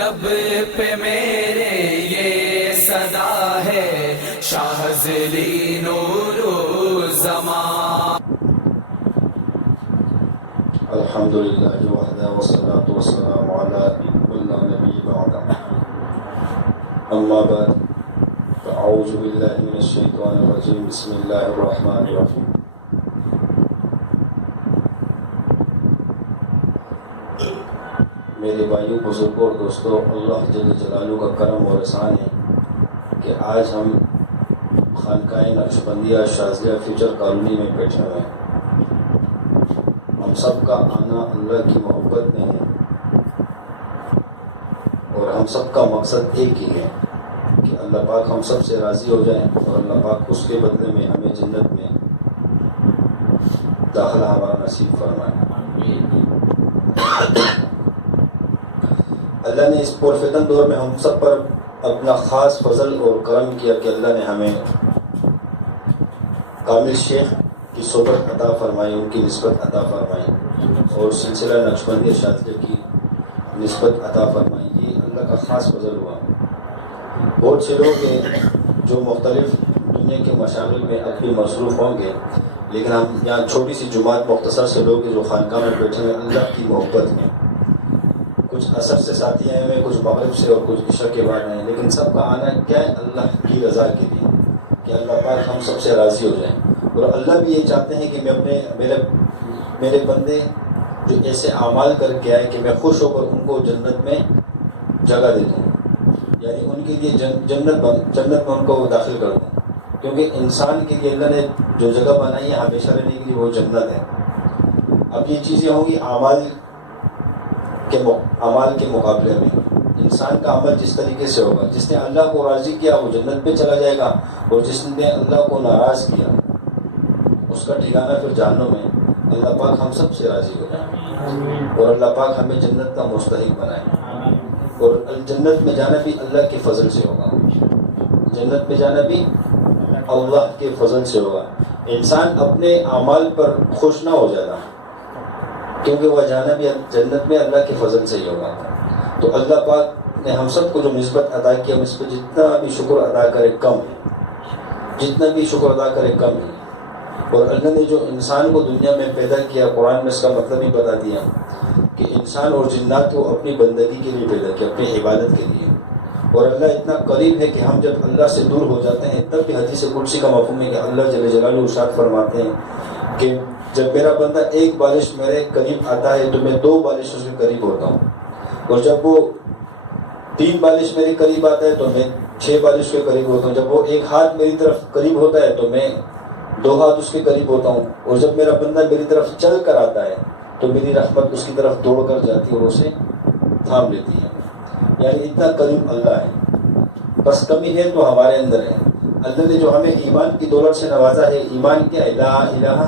لب پہ میرے یہ صدا ہے شاہزلی نور الزمان. الحمدللہ وحدہ والصلاة والسلام علی من لا نبی بعدہ. اما بعد فاعوذ باللہ من الشیطان الرجیم. بسم اللہ الرحمن الرحیم. میرے بھائیوں، بزرگوں اور دوستوں، اللہ جل جلالہ کا کرم اور احسان ہے کہ آج ہم خانقاہ نقشبندیہ شاذلیہ فیوچر کالونی میں بیٹھے ہوئے ہیں. ہم سب کا آنا اللہ کی محبت میں ہے اور ہم سب کا مقصد ایک ہی ہے کہ اللہ پاک ہم سب سے راضی ہو جائیں اور اللہ پاک اس کے بدلے میں ہمیں جنت میں داخلہ ہمارا نصیب فرمائے. اللہ نے اس پرفتن دور میں ہم سب پر اپنا خاص فضل اور کرم کیا کہ اللہ نے ہمیں کامل شیخ کی صحبت عطا فرمائی، ان کی نسبت عطا فرمائی اور سلسلہ نقشبندیہ شاذلیہ کی نسبت عطا فرمائی. یہ اللہ کا خاص فضل ہوا. بہت سے لوگ ہیں جو مختلف دنیا کے مشاغل میں اب بھی مصروف ہوں گے، لیکن ہم یہاں چھوٹی سی جماعت مختصر سے لوگ ہیں جو خانقاہ میں بیٹھے ہیں اللہ کی محبت میں. کچھ عصر سے ساتھی آئے ہوئے، کچھ مغرب سے اور کچھ عشاء کے بعد آئے، لیکن سب کا آنا کیا ہے؟ اللہ کی رضا کے لیے کہ اللہ پاک ہم سب سے راضی ہو جائیں. اور اللہ بھی یہ چاہتے ہیں کہ میں میرے بندے جو ایسے اعمال کر کے آئے کہ میں خوش ہو کر ان کو جنت میں جگہ دے دوں، یعنی ان کے لیے جنت میں ان کو داخل کر دوں. کیونکہ انسان کے لیے اللہ نے جو جگہ بنائی ہے ہمیشہ رہنے کے لیے وہ جنت ہے. اب یہ چیزیں ہوں گی اعمال کے مقابلے میں. انسان کا عمل جس طریقے سے ہوگا، جس نے اللہ کو راضی کیا وہ جنت پہ چلا جائے گا، اور جس نے اللہ کو ناراض کیا اس کا ٹھکانہ پھر جہنم میں. اللہ پاک ہم سب سے راضی ہو جائے اور اللہ پاک ہمیں جنت کا مستحق بنائے. اور جنت میں جانا بھی اللہ کے فضل سے ہوگا. جنت میں جانا بھی اللہ کے فضل سے ہوگا. انسان اپنے اعمال پر خوش نہ ہو جاتا، کیونکہ وہ جانا بھی جنت میں اللہ کے فضل سے ہی ہوگا. تو اللہ پاک نے ہم سب کو جو نسبت عطا کی، ہم اس پہ جتنا بھی شکر ادا کرے کم ہے، جتنا بھی شکر ادا کرے کم ہے. اور اللہ نے جو انسان کو دنیا میں پیدا کیا، قرآن میں اس کا مطلب ہی بتا دیا کہ انسان اور جنات کو اپنی بندگی کے لیے پیدا کیا، اپنی عبادت کے لیے. اور اللہ اتنا قریب ہے کہ ہم جب اللہ سے دور ہو جاتے ہیں تب بھی حدیث قدسی کا مفہوم ہے کہ اللہ جل جلالہ ارشاد فرماتے ہیں کہ جب میرا بندہ ایک بالش میرے قریب آتا ہے تو میں 2 بالش اس کے قریب ہوتا ہوں، اور جب وہ 3 بالش میرے قریب آتا ہے تو میں 6 بالش کے قریب ہوتا ہوں. جب وہ 1 ہاتھ میری طرف قریب ہوتا ہے تو میں 2 ہاتھ اس کے قریب ہوتا ہوں. اور جب میرا بندہ میری طرف چل کر آتا ہے تو میری رحمت اس کی طرف دوڑ کر جاتی ہے اور اسے تھام لیتی ہے. یعنی اتنا قریب اللہ ہے. بس کمی ہے تو ہمارے اندر ہے. اللہ نے جو ہمیں ایمان کی دولت سے نوازا ہے، ایمان کیا ہے؟ لا الہ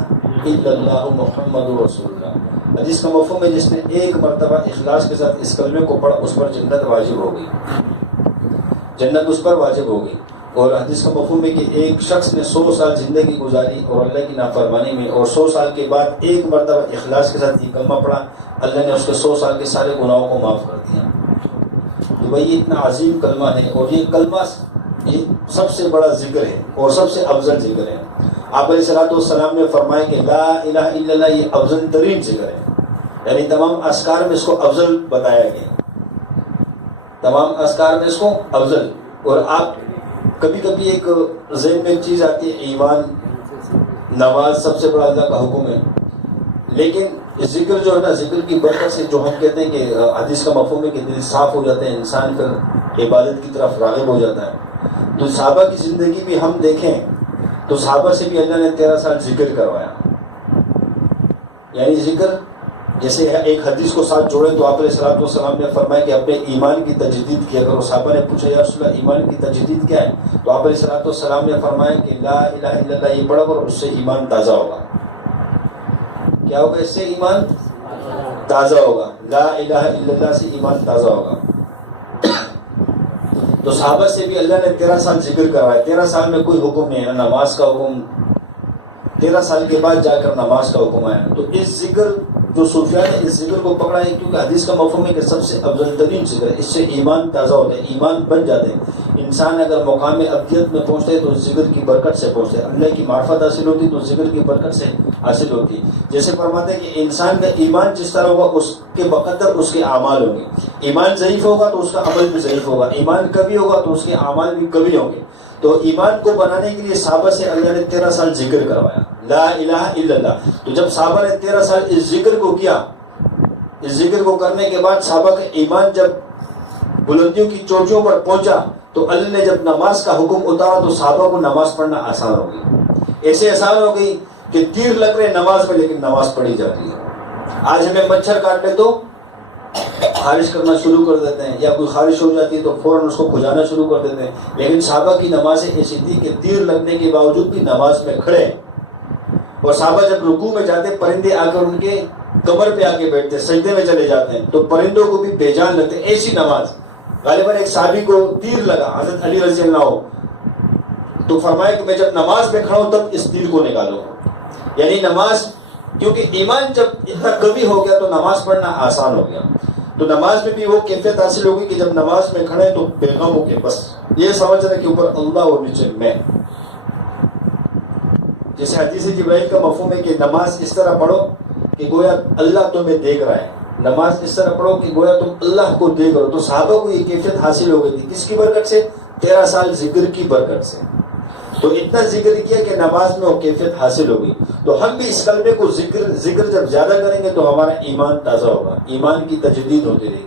الا اللہ محمد رسول اللہ. حدیث کا مفہوم ہے جس نے ایک مرتبہ اخلاص کے ساتھ اس کلمے کو پڑھا اس پر جنت واجب ہو گئی، جنت اس پر واجب ہو گئی. اور حدیث کا مفہوم ہے کہ ایک شخص نے 100 سال زندگی گزاری اور اللہ کی نافرمانی میں، اور 100 سال کے بعد ایک مرتبہ اخلاص کے ساتھ یہ کلمہ پڑھا، اللہ نے اس کے 100 سال کے سارے گناہوں کو معاف کر دیا. تو بھائی یہ اتنا عظیم کلمہ ہے، اور یہ کلمہ یہ سب سے بڑا ذکر ہے اور سب سے افضل ذکر ہے. آپ علیہ الصلوۃ والسلام نے فرمایا کہ لا الہ الا اللہ یہ افضل ترین ذکر ہے. یعنی تمام اذکار میں اس کو افضل بتایا گیا، تمام اذکار میں اس کو افضل. اور آپ کبھی کبھی ایک ذہن میں ایک چیز آتی ہے، ایمان نماز سب سے بڑا اللہ کا حکم ہے، لیکن ذکر جو ہے نا، ذکر کی برکت سے جو ہم کہتے ہیں کہ حدیث کا مفہوم ہے کہ دل صاف ہو جاتے ہیں، انسان پھر عبادت کی طرف راغب ہو جاتا ہے. تو صحابہ کی زندگی بھی ہم دیکھیں تو صحابہ سے بھی اللہ نے 13 سال ذکر کروایا. یعنی ذکر جیسے ایک حدیث کو ساتھ جوڑیں تو آپ علیہ الصلوۃ والسلام نے فرمایا کہ اپنے ایمان کی تجدید کیا کرو. صحابہ نے پوچھا یا رسول اللہ ایمان کی تجدید کیا ہے؟ تو آپ علیہ الصلوۃ والسلام نے فرمایا کہ لا الہ الا اللہ یہ پڑھو اور اس سے ایمان تازہ ہوگا. کیا ہوگا؟ اس سے ایمان تازہ ہوگا. لا الہ الا اللہ سے ایمان تازہ ہوگا. تو صحابہ سے بھی اللہ نے 13 سال ذکر کروایا. 13 سال میں کوئی حکم نہیں ہے، نماز کا حکم 13 سال کے بعد جا کر نماز کا حکم آیا. تو اس ذکر جو صوفیاء نے اس ذکر کو پکڑا ہے، کیونکہ حدیث کا مفہوم ہے کہ سب سے افضل ترین ذکر ہے، اس سے ایمان تازہ ہوتا ہے، ایمان بن جاتے ہیں۔ انسان اگر مقام ابدیت میں پہنچتے ہے تو ذکر کی برکت سے پہنچتے ہیں، اللہ کی معرفت حاصل ہوتی تو ذکر کی برکت سے حاصل ہوتی۔ جیسے فرماتے ہیں کہ انسان کا ایمان جس طرح ہوگا اس کے بقدر اس کے اعمال ہوں گے، ایمان ضعیف ہوگا تو اس کا عمل بھی ضعیف ہوگا، ایمان کبھی ہوگا تو اس کے اعمال بھی کبھی ہوں گے۔ تو ایمان کو بنانے کے لیے صحابہ سے اللہ نے 13 سال ذکر کروایا، لا الہ الا اللہ۔ تو جب صحابہ نے 13 سال اس ذکر کو کیا، اس ذکر کو کرنے کے بعد صحابہ کا ایمان جب بلندیوں کی چوٹیوں پر پہنچا تو اللہ نے جب نماز کا حکم اتارا تو صحابہ کو نماز پڑھنا آسان ہو گئی، ایسے آسان ہو گئی کہ تیر لگ رہے نماز میں لیکن نماز پڑھی جا رہی ہے۔ آج ہمیں مچھر کاٹ لے تو خارش کرنا شروع کر دیتے ہیں، یا کوئی خارش ہو جاتی ہے تو فوراً اس کو کھجانا شروع کر دیتے ہیں، لیکن صحابہ کی نمازیں ایسی تھی کہ تیر لگنے کے باوجود بھی نماز میں کھڑے، اور صحابہ جب رکوع میں جاتے پرندے آ کر ان کے کمر پہ آ کے بیٹھتے، سجدے میں چلے جاتے ہیں تو پرندوں کو بھی بے جان لگتے، ایسی نماز۔ غالباً ایک صحابی کو تیر لگا، حضرت علی رضی اللہ عنہ، تو فرمایا کہ میں جب نماز میں کھڑا ہوں تب اس تیر کو نکالو، یعنی نماز، کیونکہ ایمان جب اتنا قوی ہو گیا تو نماز پڑھنا آسان ہو گیا۔ تو نماز میں بھی وہ کیفیت حاصل ہوگی کہ جب نماز میں کھڑے تو بیغم ہو کے بس یہ سمجھ رہے کہ اوپر اللہ اور نیچے میں۔ جیسے حدیث جبرائیل کا مفہوم ہے کہ نماز اس طرح پڑھو کہ گویا اللہ تمہیں دیکھ رہا ہے، نماز اس طرح پڑھو کہ گویا تم اللہ کو دیکھ رہو۔ تو صحابہ کو یہ کیفیت حاصل ہو گئی تھی، کس کی برکت سے؟ 13 سال ذکر کی برکت سے۔ تو اتنا ذکر کیا کہ نماز میں وہ کیفیت حاصل ہو گئی۔ تو ہم بھی اس کلمے کو ذکر جب زیادہ کریں گے تو ہمارا ایمان تازہ ہوگا، ایمان کی تجدید ہوتی رہے گی۔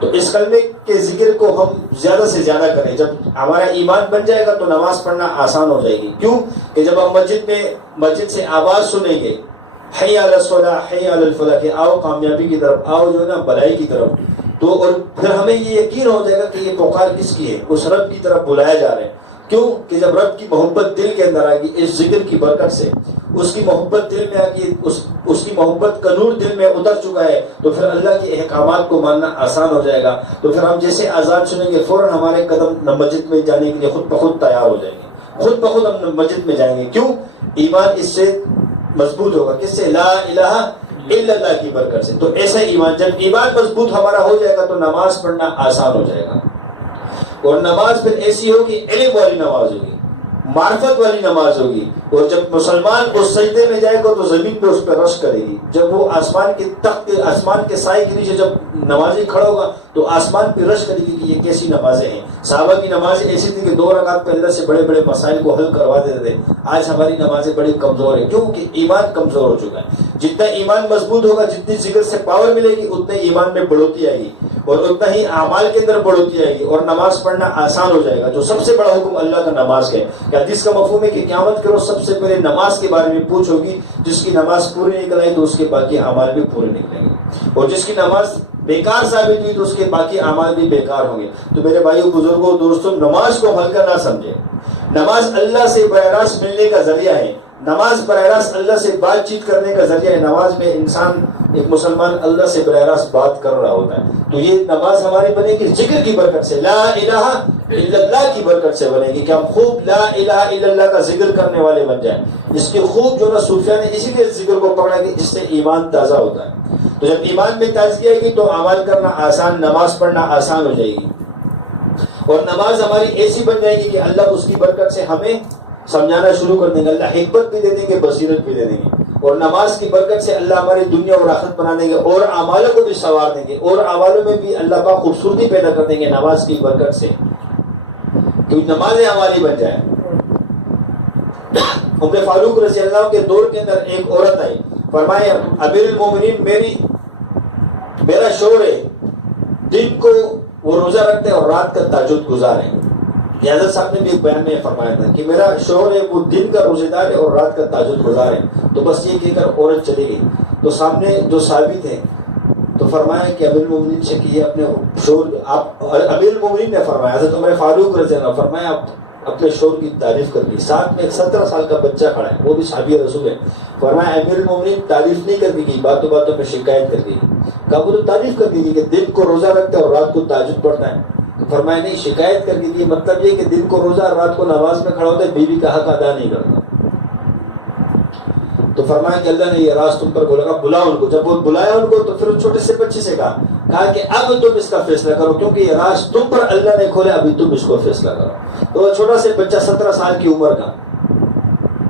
تو اس کلمے کے ذکر کو ہم زیادہ سے زیادہ کریں، جب ہمارا ایمان بن جائے گا تو نماز پڑھنا آسان ہو جائے گی۔ کیوں کہ جب ہم مسجد سے آواز سنیں گے، حی علی الصلاۃ حی علی الفلاح، کہ آؤ کامیابی کی طرف، آؤ جو ہے نا بھلائی کی طرف، تو اور پھر ہمیں یہ یقین ہو جائے گا کہ یہ پکار کس کی ہے، اس رب کی طرف بلایا جا رہے ہیں۔ کیوں کہ جب رب کی محبت دل کے اندر آئے گی اس ذکر کی برکت سے، اس کی محبت دل میں آ گئی، اس کی محبت کا نور دل میں اتر چکا ہے، تو پھر اللہ کے احکامات کو ماننا آسان ہو جائے گا۔ تو پھر ہم جیسے اذان سنیں گے فوراً ہمارے قدم مسجد میں جانے کے لیے خود بخود تیار ہو جائیں گے، خود بخود ہم مسجد میں جائیں گے۔ کیوں؟ ایمان اس سے مضبوط ہوگا، کس سے؟ لا الہ الا اللہ کی برکت سے۔ تو ایسا ایمان، جب ایمان مضبوط ہمارا ہو جائے گا تو نماز پڑھنا آسان ہو جائے گا، اور نماز پھر ایسی ہوگی، علم والی نماز ہوگی، معرفت والی نماز ہوگی۔ اور جب مسلمان اس سجدے میں جائے گا تو زمین پہ اس پہ رش کرے گی۔ جب وہ آسمان کے تخت، آسمان کے سائے کے نیچے جب نمازی کھڑا ہوگا تو آسمان پہ رش کرے گی کہ یہ کیسی نمازیں ہیں۔ صحابہ کی نمازیں ایسی تھی کہ 2 رکعت پہ اللہ سے بڑے بڑے مسائل کو حل کروا دیتے تھے۔ آج ہماری نمازیں بڑی کمزور ہیں، کیونکہ ایمان کمزور ہو چکا ہے۔ جتنا ایمان مضبوط ہوگا، جتنی ذکر سے پاور ملے گی، اتنے ایمان میں بڑھوتی آئے گی، اور اتنا ہی اعمال کے اندر بڑھوتی آئے گی، اور نماز پڑھنا آسان ہو جائے گا۔ جو سب سے بڑا حکم اللہ کا نماز کا ہے، کہ حدیث کا مفہوم ہے کہ قیامت کے روز سب سے پہلے نماز کے بارے میں پوچھ ہوگی، جس کی نماز پوری نکل آئی تو اس کے باقی اعمال بھی پورے نکلیں گے، اور جس کی نماز بیکار ثابت ہوئی تو اس کے باقی اعمال بھی بیکار ہوں گے۔ تو میرے بھائیوں، بزرگوں، دوستوں، نماز کو ہلکا نہ سمجھیں۔ نماز اللہ سے براہ راست ملنے کا ذریعہ ہے، نماز براہ راست اللہ سے بات چیت کرنے کا ذریعہ ہے۔ نماز میں انسان، ایک مسلمان اللہ سے براہ راست بات کر رہا ہوتا ہے۔ تو یہ نماز ہماری بنے گی ذکر کی برکت سے، لا الہ الا اللہ کی برکت سے بنے گی، کہ ہم خوب لا الہ الا اللہ کا ذکر کرنے والے بن جائیں۔ اس کے خوب جو نا صوفیاء نے اسی لیے ذکر کو پکڑا کہ جس سے ایمان تازہ ہوتا ہے۔ تو جب ایمان میں تازگی آئے گی تو اعمال کرنا آسان، نماز پڑھنا آسان ہو جائے گی، اور نماز ہماری ایسی بن جائے گی کہ اللہ اس کی برکت سے ہمیں سمجھانا شروع کر دیں گے، اللہ حکمت بھی دے دیں گے، بصیرت بھی دے دیں گے، اور نماز کی برکت سے اللہ ہماری دنیا اور آخرت بنا دیں گے، اور اعمالوں کو بھی سنوار دیں گے، اور اعمالوں میں بھی اللہ پاک خوبصورتی پیدا کر دیں گے نماز کی برکت سے، کیونکہ نمازیں ہماری بن جائیں۔ عمر فاروق رضی اللہ کے دور کے اندر ایک عورت آئی، فرمایا امیر المومنین، میرا شوہر ہے، دن کو وہ روزہ رکھتے ہیں اور رات کا تہجد گزارے۔ یہ حضرت صاحب نے بھی ایک بیان میں فرمایا تھا کہ میرا شوہر ہے، وہ دن کا روزے دار ہے اور رات کا تہجد گزار ہے۔ تو بس یہ کہہ کر عورت چلی گئی۔ تو سامنے جو صحابی تھے تو فرمایا کہ امیر المومنین سے کہ یہ اپنے شوہر، آپ امیر المومنین نے فرمایا، حضرت عمر فاروق رضی اللہ عنہ فرمایا آپ اپنے شوہر کی تعریف کر دی۔ ساتھ میں ایک 17 سال کا بچہ کھڑا ہے، وہ بھی صحابی رسول ہے۔ فرمایا امیر المومنین تعریف نہیں کر دی گئی، باتوں باتوں میں شکایت کر دی گئی۔ کہا وہ تو تعریف کر دی گئی کہ دن کو روزہ رکھتا ہے اور رات کو تہجد پڑھتا ہے۔ تو فرمایا نہیں، شکایت کر دی گئی، مطلب یہ کہ دن کو روزہ، رات کو نماز میں کھڑا ہوتا ہے، بیوی کا حق ادا نہیں کرتا۔ تو فرمایا کہ اللہ نے یہ راز تم پر کھولا، بلاؤ ان کو. جب وہ بلایا ان کو تو پھر اس چھوٹے سے بچے سے کہا کہ اب تم اس کا فیصلہ کرو، کیونکہ یہ راز تم پر اللہ نے کھولا، ابھی تم اس کو فیصلہ کرو. تو وہ چھوٹا سے بچہ 17 سال کی عمر کا،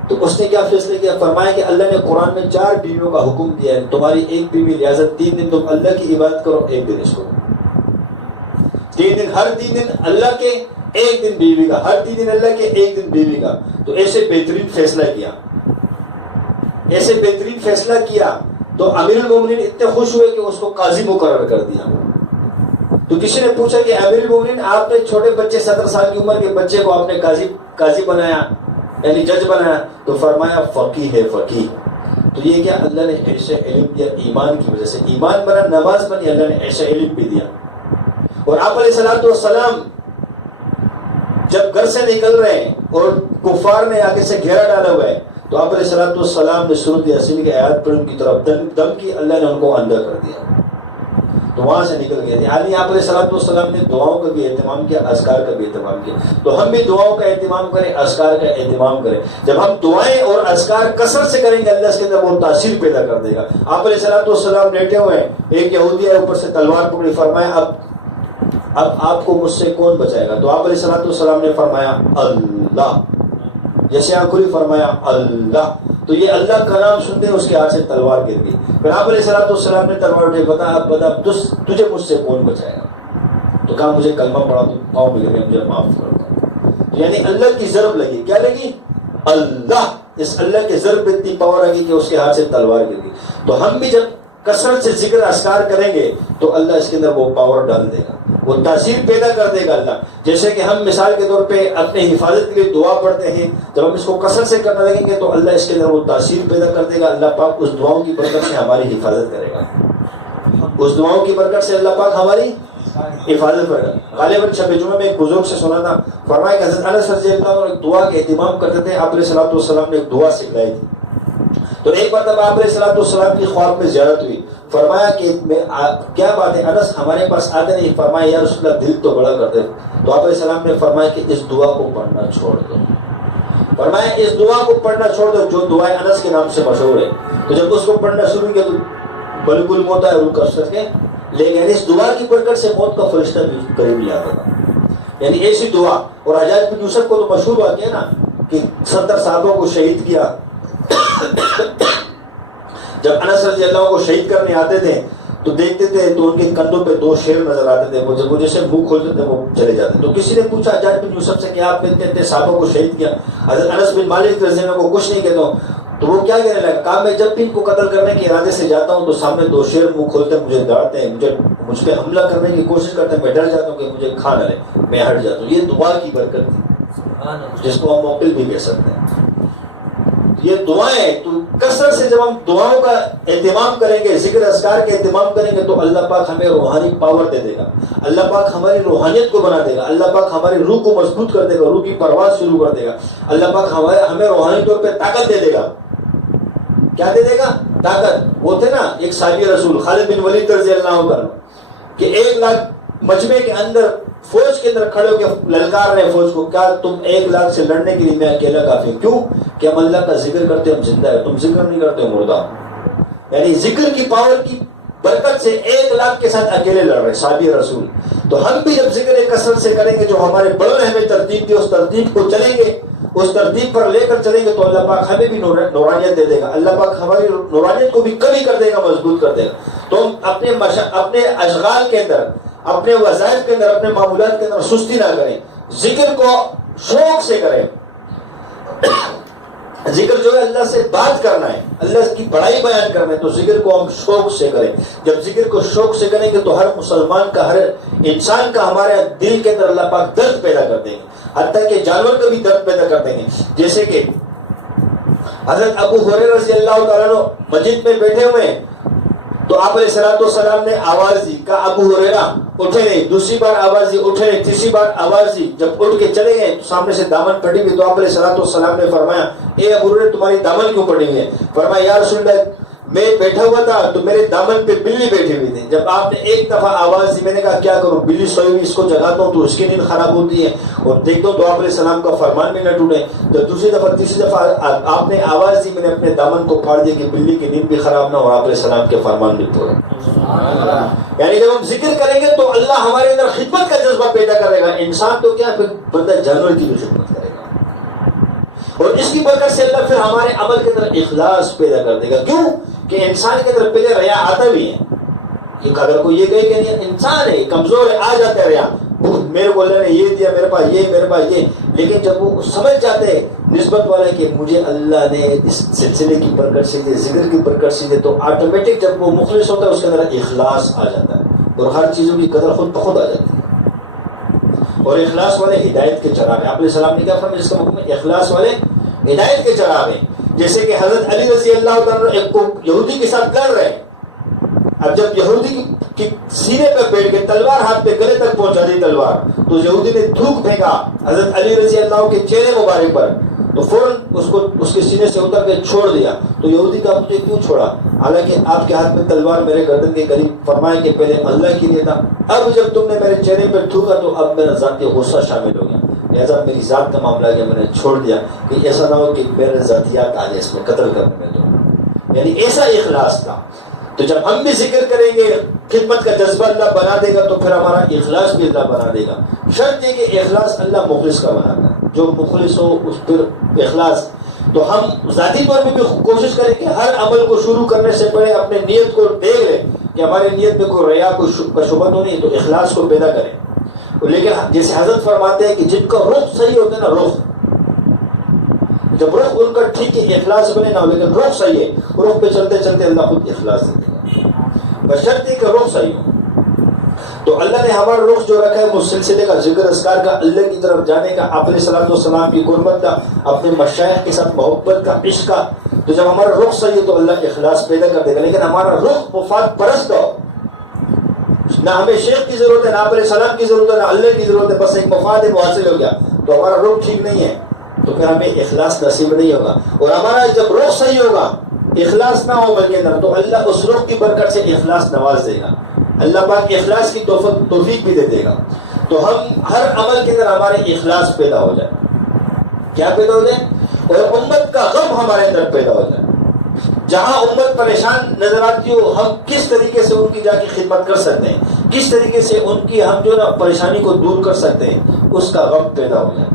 تو اس نے کیا فیصلہ کیا؟ فرمایا کہ اللہ نے قرآن میں 4 بیویوں کا حکم دیا ہے، تمہاری ایک بیوی لہذا 3 دن تم اللہ کی عبادت کرو، 1 دن اس کو. 3 دن، ہر 3 دن اللہ کے، 1 دن بیوی کا، ہر 3 دن اللہ کے، 1 دن بیوی کا. تو ایسے بہترین فیصلہ کیا، ایسے بہترین فیصلہ کیا تو امیر المومنین اتنے خوش ہوئے کہ اس کو قاضی مقرر کر دیا. تو کسی نے پوچھا کہ امیر المومنین آپ نے چھوٹے بچے 17 سال کی عمر کے بچے کو آپ نے قاضی بنایا، یعنی جج بنایا؟ تو فرمایا فقیہ ہے، فقیہ. تو یہ کیا؟ اللہ نے ایسے علم دیا ایمان کی وجہ سے. ایمان بنا، نماز بنی، اللہ نے ایسا علم بھی دیا. اور آپ علیہ السلام جب گھر سے نکل رہے ہیں اور کفار نے آگے سے گھیرا ڈالا ہوا ہے تو آپ علیہ السلام نے سورۃ یاسین کی آیات پڑھ ان کی طرف دم کی، اللہ نے ان کو اندھا کر دیا، تو وہاں سے نکل گئے تھے. یعنی آپ علیہ السلام نے دعاؤں کا بھی اہتمام کیا، اذکار کا بھی اہتمام کیا. تو ہم بھی دعاؤں کا اہتمام کریں، اذکار کا اہتمام کریں. جب ہم دعائیں اور اذکار کثرت سے کریں گے اللہ اس کے اندر وہ تاثیر پیدا کر دے گا. آپ علیہ السلام لیٹے ہوئے ہیں، ایک یہودی ہے اوپر سے تلوار پکڑی، فرمایا اب آپ کو مجھ سے کون بچائے گا؟ تو آپ علیہ السلام نے فرمایا اللہ. جیسے آپ کو فرمایا اللہ، تو یہ اللہ کا نام سنتے ہیں اس کے ہاتھ سے تلوار گر گئی. پھر آپ علیہ السلام نے تلوار اٹھے، بتا تجھے مجھ سے کون بچائے گا؟ تو کہا مجھے کلمہ پڑھا، تو پاؤں میں لگے، مجھے معاف کر. یعنی اللہ کی ضرب لگی، کیا لگی؟ اللہ. اس اللہ کے ضرب پہ اتنی پاور آ گئی کہ اس کے ہاتھ سے تلوار گر گئی. تو ہم بھی جب کثرت سے ذکر اذکار کریں گے تو اللہ اس کے اندر وہ پاور ڈال دے گا، وہ تاثیر پیدا کر دے گا اللہ. جیسے کہ ہم مثال کے طور پہ اپنے حفاظت کے لیے دعا پڑھتے ہیں، جب ہم اس کو کثرت سے کرنے لگیں گے تو اللہ اس کے اندر وہ تاثیر پیدا کر دے گا. اللہ پاک اس دعاؤں کی برکت سے ہماری حفاظت کرے گا، اس دعاؤں کی برکت سے اللہ پاک ہماری حفاظت کرے گا. غالباً شب جمعہ میں ایک بزرگ سے سنا تھا، فرمایا کہ حضرت انس رضی اللہ عنہ ایک دعا کا اہتمام کرتے تھے. آپ علیہ السلام نے ایک دعا سکھلائی تھی. تو ایک بار تب آپ علیہ السلام کی خواب میں زیارت ہوئی. فرمایا کہ کیا بات ہے انس ہمارے پاس آتے نہیں؟ فرمایا یا رسول اللہ دل تو بڑا کرتے. تو آپ علیہ السلام نے فرمایا کہ اس دعا کو پڑھنا چھوڑ دو. فرمایا اس دعا کو پڑھنا چھوڑ دو جو دعا انس کے نام سے مشہور ہے. تو جب اس کو پڑھنا شروع کیا تو بالکل موت ہے روح کر سکے، لیکن اس دعا کی برکت سے موت کا فرشتہ بھی قریب نہیں آتا تھا. یعنی ایسی دعا. اور حجاج بن یوسف کو تو مشہور واقعہ ہے نا کہ 70 صحابوں کو شہید کیا. جب انس رضی اللہ عنہ کو شہید کرنے آتے تھے تو دیکھتے تھے تو ان کے کندھوں پہ 2 شیر نظر آتے تھے، وہ جیسے منہ کھولتے تھے وہ چلے جاتے. تو کسی نے پوچھا حجاج بن یوسف سے کہ آپ نے اتنے صحابوں کو شہید کیا، حضرت انس بن مالک رضی اللہ عنہ کو کچھ نہیں کہتا ہوں. تو وہ کیا کہنے لگا؟ کہا میں جب بھی ان کو قتل کرنے کے ارادے سے جاتا ہوں تو سامنے 2 شیر منہ کھولتے ہیں، مجھے ڈانٹتے ہیں، مجھ پہ حملہ کرنے کی کوشش کرتے ہیں، میں ڈر جاتا ہوں کہ مجھے کھا نہ لے، میں ہٹ جاتا ہوں. یہ دعا کی برکت تھی جس کو ہم موقل بھی کہہ سکتے ہیں. یہ دعائیں تو کثرت سے جب ہم دعاؤں کا اہتمام کریں گے، ذکر اذکار کے اہتمام کریں گے تو اللہ پاک ہمیں روحانی پاور دے دے گا. اللہ پاک ہماری روحانیت کو بنا دے گا. اللہ پاک ہماری روح کو مضبوط کر دے گا، روح کی پرواز شروع کر دے گا. اللہ پاک ہمیں روحانی طور پہ طاقت دے دے گا. کیا دے دے گا؟ طاقت. وہ تھے نا ایک صحابی رسول خالد بن ولید رضی اللہ عنہ کہ 1 لاکھ مجمع کے اندر فوج کے اندر کھڑے ہو کے للکار رہے فوج کو، کیا تم 1 لاکھ سے لڑنے کے لیے میں اکیلا کافی؟ کیوں کہ ہم اللہ کا ذکر کرتے ہم زندہ ہے، تم ذکر نہیں کرتے مردہ. یعنی ذکر کی پاور کی برکت سے 1 لاکھ کے ساتھ اکیلے لڑ رہے صحابی رسول. تو ہم بھی جب ذکر کثرت سے کریں گے، جو ہمارے بڑوں نے ہمیں ترتیب دی اس ترتیب کو چلیں گے، اس ترتیب پر لے کر چلیں گے تو اللہ پاک ہمیں بھی نورانیت دے دے گا. اللہ پاک ہماری نورانیت کو بھی کمی کر دے گا، مضبوط کر دے گا. تو ہم اپنے اشغال کے اندر، اپنے وظائف کے اندر، اپنے معمولات کے اندر سستی نہ کریں. ذکر کو شوق سے کریں. ذکر جو ہے اللہ سے بات کرنا ہے، اللہ کی بڑائی بیان کرنا ہے، تو ذکر کو ہم شوق سے کریں. جب ذکر کو شوق سے کریں گے تو ہر مسلمان کا، ہر انسان کا ہمارے دل کے اندر اللہ پاک درد پیدا کر دیں گے، حتیٰ کہ جانور کا بھی درد پیدا کر دیں گے. جیسے کہ حضرت ابو ہریرہ رضی اللہ تعالیٰ عنہ مسجد میں بیٹھے ہوئے ہیں تو آپ علیہ السلام نے آواز دی، کہا ابو ہریرہ اٹھے نہیں. دوسری بار آواز دی، اٹھے نہیں. تیسری بار آواز دی، جب اٹھ کے چلے گئے تو سامنے سے دامن پھٹی ہوئی. تو آپ علیہ السلام نے فرمایا اے ابو ہریرہ تمہاری دامن کیوں پھٹی ہوئی ہے؟ فرمایا یا رسول اللہ میں بیٹھا ہوا تھا تو میرے دامن پہ بلی بیٹھی ہوئی تھی. جب آپ نے ایک دفعہ آواز دی, میں نے کہا کیا کروں, بلی سوئی ہوئی اس کو جگاتا ہوں تو اس کی نیند خراب ہوتی ہے اور دیکھتا ہوں تو آپ علیہ السلام کا فرمان بھی نہ ٹوٹے. جب دوسری دفعہ تیسری دفعہ آپ نے آواز دی, میں نے اپنے دامن کو پھاڑ دیا کہ بلی کی نیند بھی خراب نہ ہو اور آپ علیہ السلام کے فرمان بھی پورے. یعنی جب ہم ذکر کریں گے تو اللہ ہمارے اندر خدمت کا جذبہ پیدا کرے گا. انسان تو کیا, پھر بندہ جانور کی بھی خدمت کرے گا, اور اس کی برکت سے اللہ پھر ہمارے عمل کے اندر اخلاص پیدا کر دے گا. کیوں کہ انسان کے اندر پہلے ریا آتا بھی ہے. اگر کوئی یہ کہے کہ نہیں انسان ہے, کمزور ہے, آ جاتا ہے ریا, میرے کو اللہ نے یہ دیا, میرے پاس یہ, لیکن جب وہ سمجھ جاتے ہیں نسبت والے کہ مجھے اللہ نے اس سلسلے کی برکت سے دے, ذکر کی برکت سے دے, تو آٹومیٹک جب وہ مخلص ہوتا ہے اس کے اندر اخلاص آ جاتا ہے اور ہر چیزوں کی قدر خود بخود آ جاتی ہے. اور اخلاص والے ہدایت کے چراغ ہیں. آپ علیہ السلام نے کیا فرمایا, جس کا حکم ہے اخلاص والے ہدایت کے چراغ ہیں. جیسے کہ حضرت علی رضی اللہ تعالیٰ ایک کو یہودی کے ساتھ لڑ رہے, اب جب یہودی کی سینے پہ بیٹھ کے تلوار ہاتھ پہ گلے تک پہنچا دی تلوار, تو یہودی نے تھوک پھینکا حضرت علی رضی اللہ کے چہرے مبارک پر, تو فوراً اس کے سینے سے اتر کے چھوڑ دیا. تو یہودی کا مجھے کیوں چھوڑا, حالانکہ آپ کے ہاتھ میں تلوار میرے گردن کے قریب, فرمایا کہ پہلے اللہ کے لیے تھا, اب جب تم نے میرے چہرے پہ تھوکا تو اب میرا ذاتی غصہ شامل ہو گیا, لہٰذا میری ذات کا معاملہ کیا, میں نے چھوڑ دیا کہ ایسا نہ ہو کہ میرے ذاتیات آ جائے اس میں قتل کرنے میں. تو یعنی ایسا اخلاص تھا. تو جب ہم بھی ذکر کریں گے, خدمت کا جذبہ اللہ بنا دے گا, تو پھر ہمارا اخلاص بھی اللہ بنا دے گا. شرط یہ کہ اخلاص اللہ مخلص کا بناتا ہے, جو مخلص ہو اس پر اخلاص. تو ہم ذاتی طور پہ بھی کوشش کریں کہ ہر عمل کو شروع کرنے سے پہلے اپنے نیت کو دیکھ لیں کہ ہماری نیت میں کوئی ریا کو شبہت ہو نہیں, تو اخلاص کو پیدا کریں. لیکن جیسے حضرت فرماتے ہیں کہ جن کا رخ صحیح ہوتا ہے نا, رخ جب رخ ان کا ٹھیک ہے, اخلاص بنے نہ ہو, لیکن رخ صحیح ہے, رخ پہ چلتے چلتے اللہ خود اخلاص دے گا, بشرطے کہ رخ صحیح ہو. تو اللہ نے ہمارا رخ جو رکھا ہے وہ سلسلے کا, ذکر اذکار کا, اللہ کی طرف جانے کا, آپ علیہ السلام کی قربت کا, اپنے مشائخ کے ساتھ محبت کا, عشق کا. تو جب ہمارا رخ صحیح ہے تو اللہ اخلاص پیدا کر دے گا. لیکن ہمارا رخ مفاد پرست ہو, نہ ہمیں شیخ کی ضرورت ہے, نہ آپ علیہ السلام کی ضرورت ہے, نہ اللہ کی ضرورت ہے, بس ایک مفاد ہے وہ حاصل ہو گیا, تو ہمارا رخ ٹھیک نہیں ہے, تو پھر ہمیں اخلاص نصیب نہیں ہوگا. اور ہمارا جب رخ صحیح ہوگا, اخلاص نہ ہو بلکہ اندر, تو اللہ اس رخ کی برکت سے اخلاص نواز دے گا. اللہ پاک اخلاص کی توفیق بھی دے دے گا. تو ہم ہر عمل کے اندر ہمارے اخلاص پیدا ہو جائے. کیا پیدا ہو جائے؟ اور امت کا غم ہمارے اندر پیدا ہو جائے. جہاں امت پریشان نظر آتی ہو, ہم کس طریقے سے ان کی جا کے خدمت کر سکتے ہیں, کس طریقے سے ان کی ہم جو نا پریشانی کو دور کر سکتے ہیں, اس کا غم پیدا ہو جائے.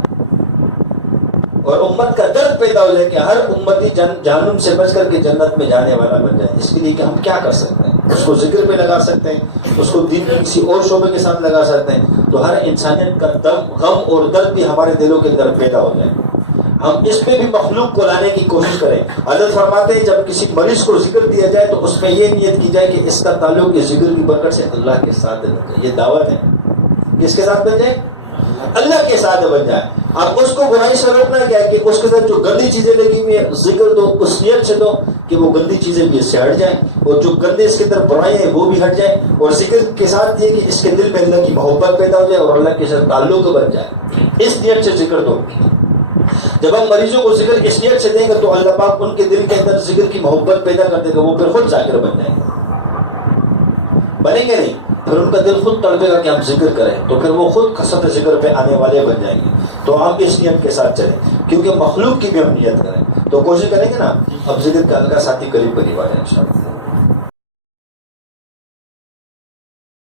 اور امت کا درد پیدا ہو جائے کہ ہر امتی جہنم سے بچ کر کے جنت میں جانے والا بن جائے. اس کے لیے کہ ہم کیا کر سکتے ہیں, اس کو ذکر پہ لگا سکتے ہیں, اس کو دین کے کسی اور شعبے کے ساتھ لگا سکتے ہیں. تو ہر انسانیت کا غم اور درد بھی ہمارے دلوں کے اندر پیدا ہو جائے. ہم اس پہ بھی مخلوق کو لانے کی کوشش کریں. حضرت فرماتے ہیں جب کسی مریض کو ذکر دیا جائے تو اس میں یہ نیت کی جائے کہ اس کا تعلق اس ذکر کی برکت سے اللہ کے ساتھ بن جائے. یہ دعوت ہے, کس کے ساتھ بن جائے, اللہ کے ساتھ بن جائے. اب اس کو برائی سے روکنا کیا ہے کہ اس کے ساتھ جو گندی چیزیں لگی ہوئی ہیں ذکر دو, اس نیت سے دو کہ وہ گندی چیزیں بھی اس سے ہٹ جائیں, اور جو گندے اس کے اندر برائی ہیں وہ بھی ہٹ جائیں. اور ذکر کے ساتھ یہ کہ اس کے دل میں اللہ کی محبت پیدا ہو جائے اور اللہ کے ساتھ تعلق بن جائے. اس نیت سے ذکر دو. جب ہم مریضوں کو ذکر اس نیت سے دیں گے تو اللہ پاک ان کے دل کے اندر ذکر کی محبت پیدا کر دے گا, وہ پھر خود ذاکر بن جائیں گے. بنیں گے نہیں, پھر ان کا دل خود تڑپے گا کہ ہم ذکر کریں, تو پھر وہ خود کثرت ذکر پہ آنے والے بن جائیں گے. تو آپ اس نیت کے ساتھ چلیں, کیونکہ مخلوق کی بھی ہم نیت کریں. تو کوشش کریں گے نا, اب ذکر کا اللہ ساتھی قریب قریب آ جائیں انشاءاللہ.